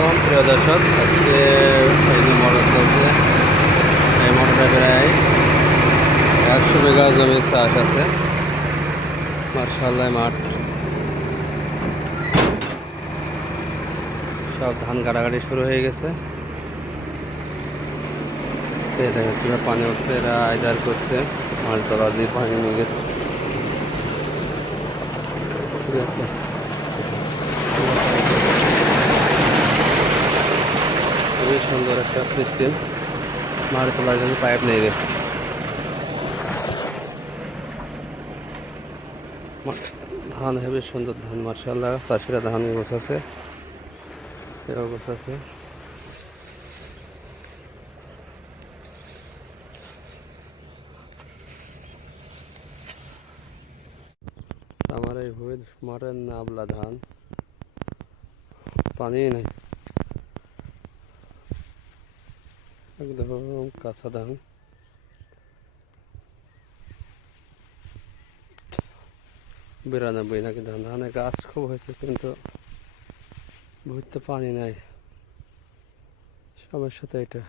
আলাইকুম প্রিয় দর্শক, আজকে এই যে মোটর চলছে। এই মোটরে প্রায় 100 বিঘা জমির চাষ আছে। মার্শাল্লাহ মাঠ, সব ধান কাটাকাটি শুরু হয়ে গেছে। কিভাবে পানি উঠছে, এরা আইডার করছে, মাছ তলা দিয়ে পানি নিয়ে গেছে। ঠিক আছে, খুবই সুন্দর একটা সিস্টেম। মাছ তোলার জন্য পাইপ নিয়ে গেছে। ধান হেবি সুন্দর ধান, মার্শাল্লাহ। চাষিরা ধান গোছাচ্ছে, এরাও গোছাচ্ছে। আমার এই ভুঁইর মাঠের নাবলা ধান, পানি নেই, একদম কাঁচা ধান। বিরানব্বই নাকি ধান, ধানে গাছ খুব হয়েছে, কিন্তু ভুঁইতে পানি নাই। সমস্যা তো এটা।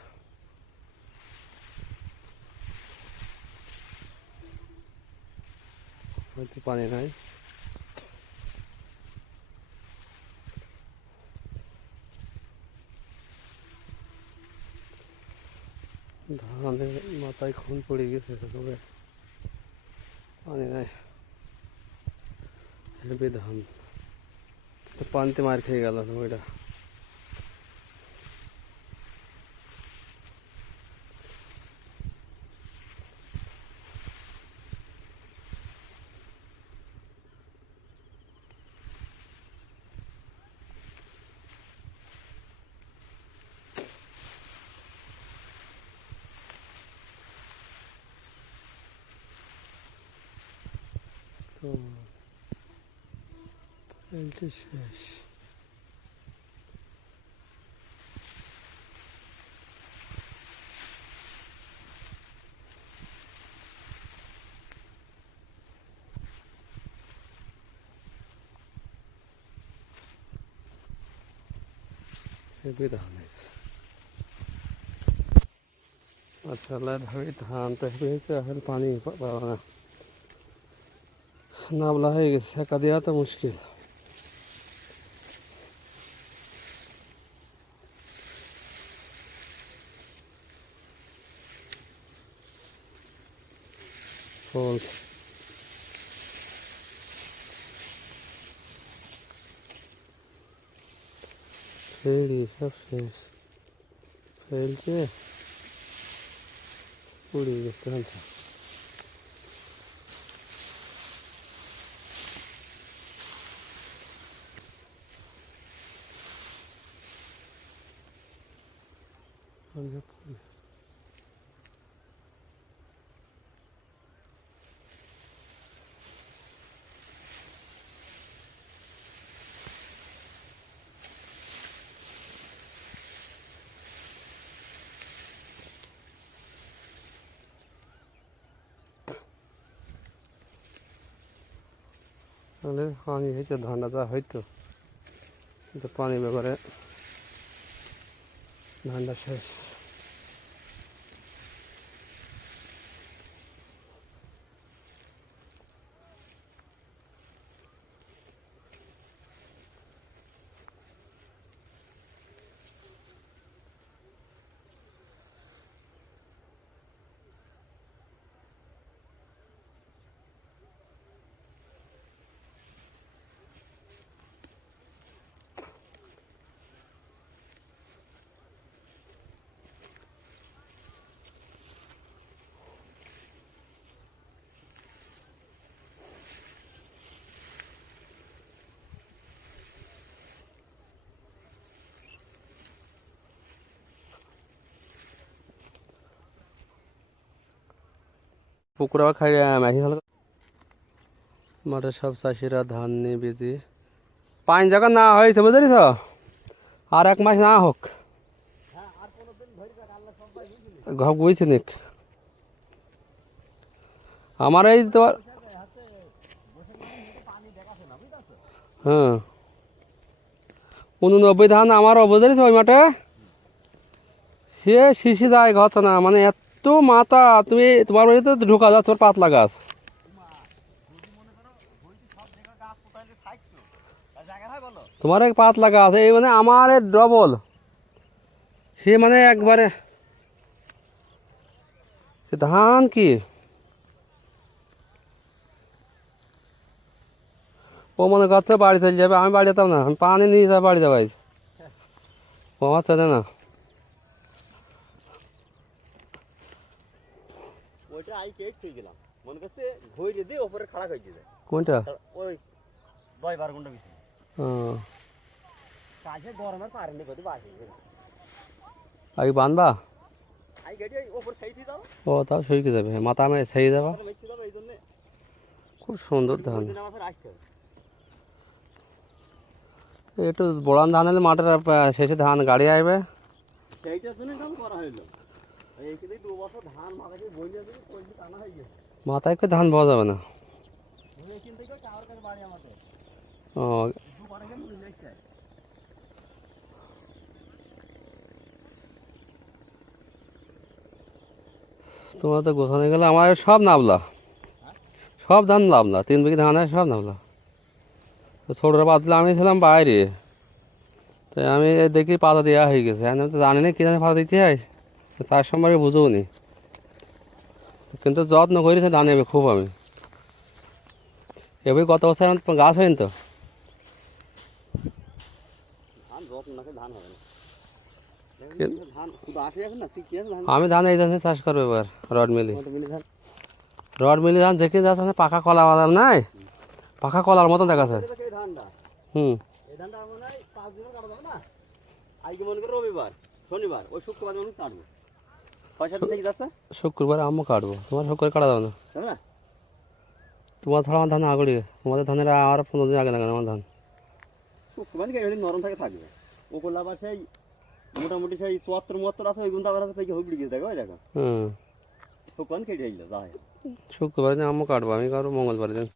ভুঁইতে পানি নাই। ধানের মাথায় খুন পড়ে গেছে, তবে পানি নাই। হেবি ধান, পানিতে মার খেয়ে গেল ওইটা। তো শেষ। হেবি ধান হয়েছে, মাশাআল্লাহ। হেবি ধান তো হেবি হয়েছে, এখন পানি পাওয়া না, নাবলা হয়ে গেছে। একা দেওয়া তো মুশকিল। ফল ফেরি সব শেষ, ফেলছে পুড়ে গেছে ধানটা। তাহলে পানি হয়তো ধানটা যা হয়তো, কিন্তু পানি ব্যাপারে ধানটা শেষ। পুকুরা খাই মাখি ভালো। মাঠে সব চাষিরা ধান নিয়ে বিজি। পাঁচ জায়গা না হয়েছে বুঝলিস, আর 1 মাস না হোক ঘর বুঝছি নিক। আমার এই তোমার, হ্যাঁ 89 ধান আমারও বুঝেছিস ওই মাঠে সে শিশি যায় হচ্ছে না মানে এত মাথা তুমি তোমার বাড়িতে তো ঢোকা যাচ্ছে তোর পাতলা গাছ তোমার এক পাতলা গাছ এই মানে আমার ডবল সে মানে একবারে সে ধান কি ও মনে করছে বাড়ি চলে যাবে আমি বাড়ি যেতাম না আমি পানি নিয়ে যাবো বাড়ি যাবো ও আমার চেনে না ওইটা আই কেট ঠিক গেলাম মনে করছে ঘইরে দিয়ে উপরে খাড়া করে দিবে কোনটা ওই 10-12 ঘন্টা বেশি ও কাজে গরমের পারেনি কত বাসি আই বানবা আই গেটি উপর খাইছি দাও ও তাও সইকে যাবে মাথা আমি সেই যাবো মেছি দাও এই জন্য খুব সুন্দর ধান দিন আমাদের আসতে হবে একটু বড়ান ধান হলে মাঠের শেষে ধান গাড়ি আসবে সেইটার জন্য কাম করা হইলো এই কি 2 বছর ধান মাথাকে বইলে দিয়ে কইলি টানা হয়ে গেছে মাথায় করে ধান পাওয়া যাবে না তুমি এখান থেকে কার কাছে বাড়ি আমাদের ও দুবারে গেল নেক্সট তোমরা তো গোছানো গেলে আমার সব নাবলা সব ধান নাবলা 3 বিঘি ধান সব নাবলা তো ছোটরা বাদ দিলে আমি ছিলাম বাইরে তাই আমি দেখি পাতা দেওয়া হয়ে গেছে আমি তো জানি না কী ধানে পাতা দিতে হয় তার সম্পর্কে বুঝেও নি কিন্তু যত্ন করেছে ধান এবে খুব আমি এবার গত বছর আমার গাছ হয়নি তো ধান যত্ন নাকি ধান হবে না ধান শুধু আসে এখন না শিখি আছে ধান আমি ধান এই ধানে চাষ করবো এবার রড মিলি কত মিলি ধান ধান যেখানে যাচ্ছে পাকা কলা বাদাম নাই পাকা কলার মতো দেখাচ্ছে এই ধানটা হুম এই ধানটা মনে হয় 5 দিনও কাটা যাবে না আজকে মনে করো রবিবার শনিবার ওই শুক্রবার মনে কাটবো 6-7 দিন থেকে যাচ্ছে শুক্রবার আমিও কাটবো তোমার শুক্রবার কাটা যাবে না যাবে না তোমার ছাড়া আমার ধান আগড়ি তোমাদের ধানের আর 15 দিন আগে লাগানো আমার ধান শুক্রবার কেটে নরম থাকে থাকবে ও করলে আবার সেই মোটামুটি সেই 74-72 আছে ওইগুলো আবার থেকে হইবড়ি গিয়ে দেখো ওই দেখো হুম শুক্রবার কেটে যাই যায় শুক্রবার দিন আমিও কাটবো আমি কাটবো মঙ্গলবার দিন